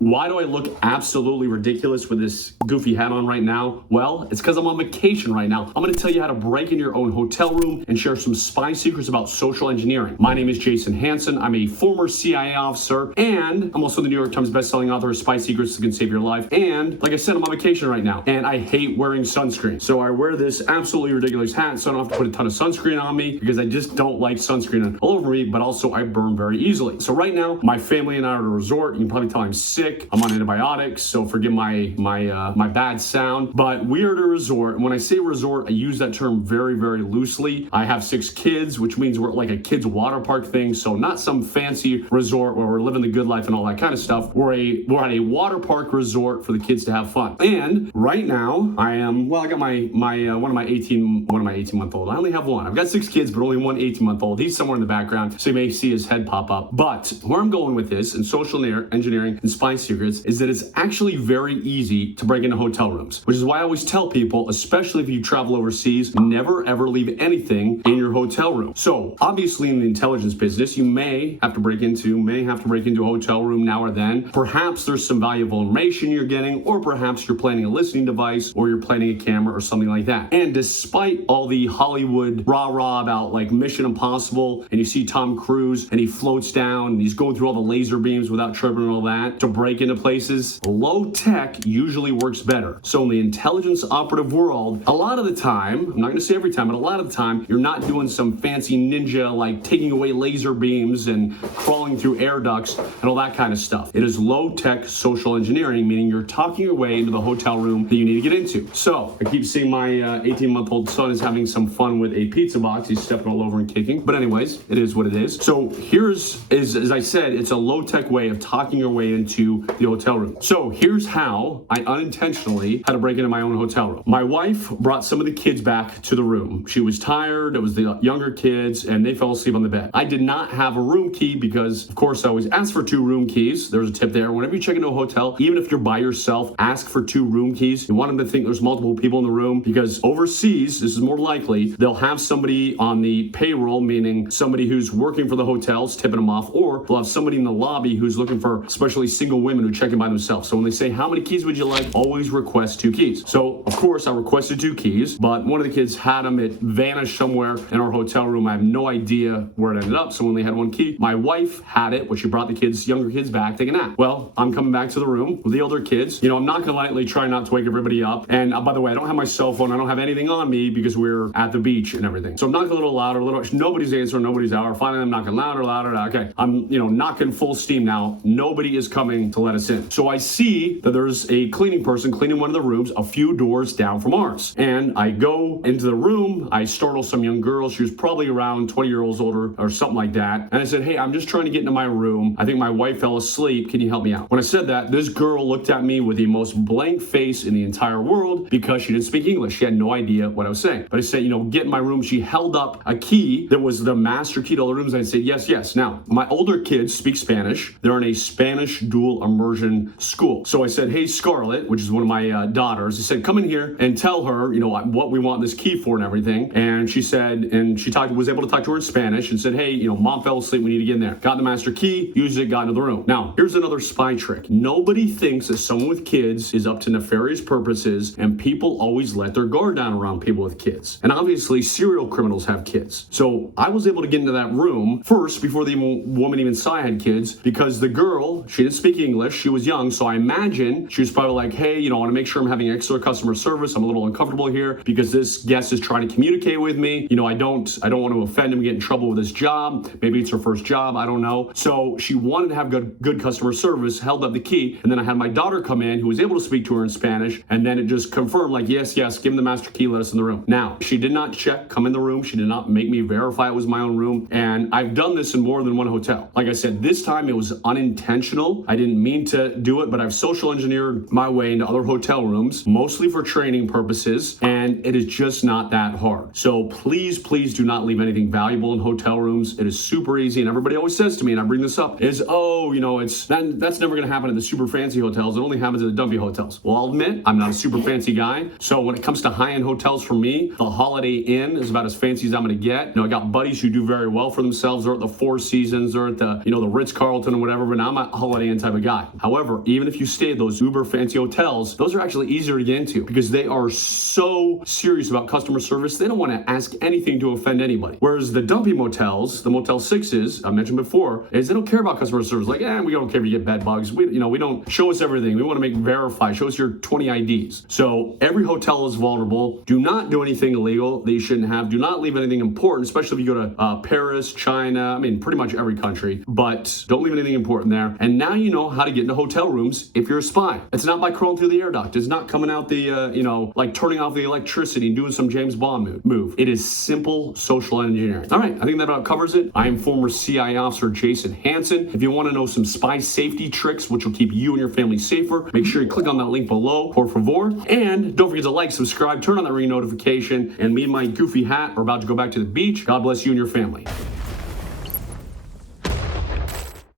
Why do I look absolutely ridiculous with this goofy hat on right now? Well, it's because I'm on vacation right now. I'm going to tell you how to break in your own hotel room and share some spy secrets about social engineering. My name is Jason Hanson. I'm a former CIA officer, and I'm also the New York Times bestselling author of Spy Secrets That Can Save Your Life. And like I said, I'm on vacation right now, and I hate wearing sunscreen. So I wear this absolutely ridiculous hat so I don't have to put a ton of sunscreen on me because I just don't like sunscreen all over me, but also I burn very easily. So right now, my family and I are at a resort. You can probably tell I'm sick. I'm on antibiotics, so forgive my bad sound. But we're at a resort, and when I say resort, I use that term very, very loosely. I have 6 kids, which means we're like a kids water park thing. So not some fancy resort where we're living the good life and all that kind of stuff. We're at a water park resort for the kids to have fun. And right now, I got my one of my 18-month-old. I only have one. I've got 6 kids, but only one 18-month-old. He's somewhere in the background, so you may see his head pop up. But where I'm going with this in social engineering and spy secrets is that it's actually very easy to break into hotel rooms, which is why I always tell people, especially if you travel overseas, never ever leave anything in your hotel room. So obviously in the intelligence business, you may have to break into a hotel room now or then. Perhaps there's some valuable information you're getting, or perhaps you're planning a listening device, or you're planning a camera or something like that. And despite all the Hollywood rah-rah about like Mission Impossible, and you see Tom Cruise and he floats down and he's going through all the laser beams without tripping and all that to break into places, low tech usually works better. So in the intelligence operative world, a lot of the time, I'm not gonna say every time, but a lot of the time, you're not doing some fancy ninja like taking away laser beams and crawling through air ducts and all that kind of stuff. It is low tech social engineering, meaning you're talking your way into the hotel room that you need to get into. So I keep seeing my 18-month-old son is having some fun with a pizza box. He's stepping all over and kicking. But anyways, it is what it is. So as I said, it's a low tech way of talking your way into the hotel room. So here's how I unintentionally had to break into my own hotel room. My wife brought some of the kids back to the room. She was tired. It was the younger kids, and they fell asleep on the bed. I did not have a room key because, of course, I always ask for 2 room keys. There's a tip there. Whenever you check into a hotel, even if you're by yourself, ask for 2 room keys. You want them to think there's multiple people in the room, because overseas, this is more likely, they'll have somebody on the payroll, meaning somebody who's working for the hotels, tipping them off, or they'll have somebody in the lobby who's looking for especially single women who check in by themselves. So when they say, how many keys would you like? Always request 2 keys. So of course I requested 2 keys, but one of the kids had them. It vanished somewhere in our hotel room. I have no idea where it ended up. So when they had 1 key, my wife had it, when she brought the younger kids back, take a nap. Well, I'm coming back to the room with the older kids. I'm not gonna lightly try not to wake everybody up. And by the way, I don't have my cell phone. I don't have anything on me because we're at the beach and everything. So I'm knocking a little louder, nobody's answering, nobody's out. Finally, I'm knocking louder. Okay, I'm knocking full steam now. Nobody is coming to let us in. So I see that there's a cleaning person cleaning one of the rooms a few doors down from ours. And I go into the room, I startle some young girl. She was probably around 20 years older or something like that. And I said, hey, I'm just trying to get into my room. I think my wife fell asleep. Can you help me out? When I said that, this girl looked at me with the most blank face in the entire world because she didn't speak English. She had no idea what I was saying. But I said, get in my room. She held up a key that was the master key to all the rooms. And I said, yes. Now, my older kids speak Spanish. They're in a Spanish dual immersion school. So I said, hey, Scarlett, which is one of my daughters, I said, come in here and tell her, what we want this key for and everything. And she said, was able to talk to her in Spanish and said, hey, mom fell asleep. We need to get in there. Got the master key, used it, got into the room. Now, here's another spy trick. Nobody thinks that someone with kids is up to nefarious purposes, and people always let their guard down around people with kids. And obviously, serial criminals have kids. So I was able to get into that room first before the woman even saw I had kids, because the girl, she didn't speak English. She was young. So I imagine she was probably like, hey, I want to make sure I'm having excellent customer service. I'm a little uncomfortable here because this guest is trying to communicate with me. I don't want to offend him, get in trouble with his job. Maybe it's her first job. I don't know. So she wanted to have good customer service, held up the key. And then I had my daughter come in who was able to speak to her in Spanish. And then it just confirmed like, yes, give him the master key, let us in the room. Now, she did not come in the room. She did not make me verify it was my own room. And I've done this in more than one hotel. Like I said, this time it was unintentional. I didn't mean to do it, but I've social engineered my way into other hotel rooms, mostly for training purposes. And it is just not that hard. So please do not leave anything valuable in hotel rooms. It is super easy. And everybody always says to me, and I bring this up, is, that's never going to happen in the super fancy hotels. It only happens in the dumpy hotels. Well, I'll admit, I'm not a super fancy guy. So when it comes to high-end hotels for me, the Holiday Inn is about as fancy as I'm going to get. I got buddies who do very well for themselves. They're at the Four Seasons, or at the, the Ritz-Carlton or whatever, but I'm a Holiday Inn type of guy. guy. However, even if you stay at those uber fancy hotels, those are actually easier to get into because they are so serious about customer service. They don't want to ask anything to offend anybody. Whereas the dumpy motels, the Motel 6s, I mentioned before, is they don't care about customer service. Like, we don't care if you get bed bugs. We don't show us everything. We want to verify, show us your 20 IDs. So every hotel is vulnerable. Do not do anything illegal that you shouldn't have. Do not leave anything important, especially if you go to Paris, China, pretty much every country, but don't leave anything important there. And now you know how to get into hotel rooms if you're a spy. It's not by crawling through the air duct. It's not coming out the, like turning off the electricity and doing some James Bond move. It is simple social engineering. All right, I think that about covers it. I am former CIA officer Jason Hanson. If you want to know some spy safety tricks, which will keep you and your family safer, make sure you click on that link below, por favor. And don't forget to like, subscribe, turn on that ring notification. And me and my goofy hat are about to go back to the beach. God bless you and your family.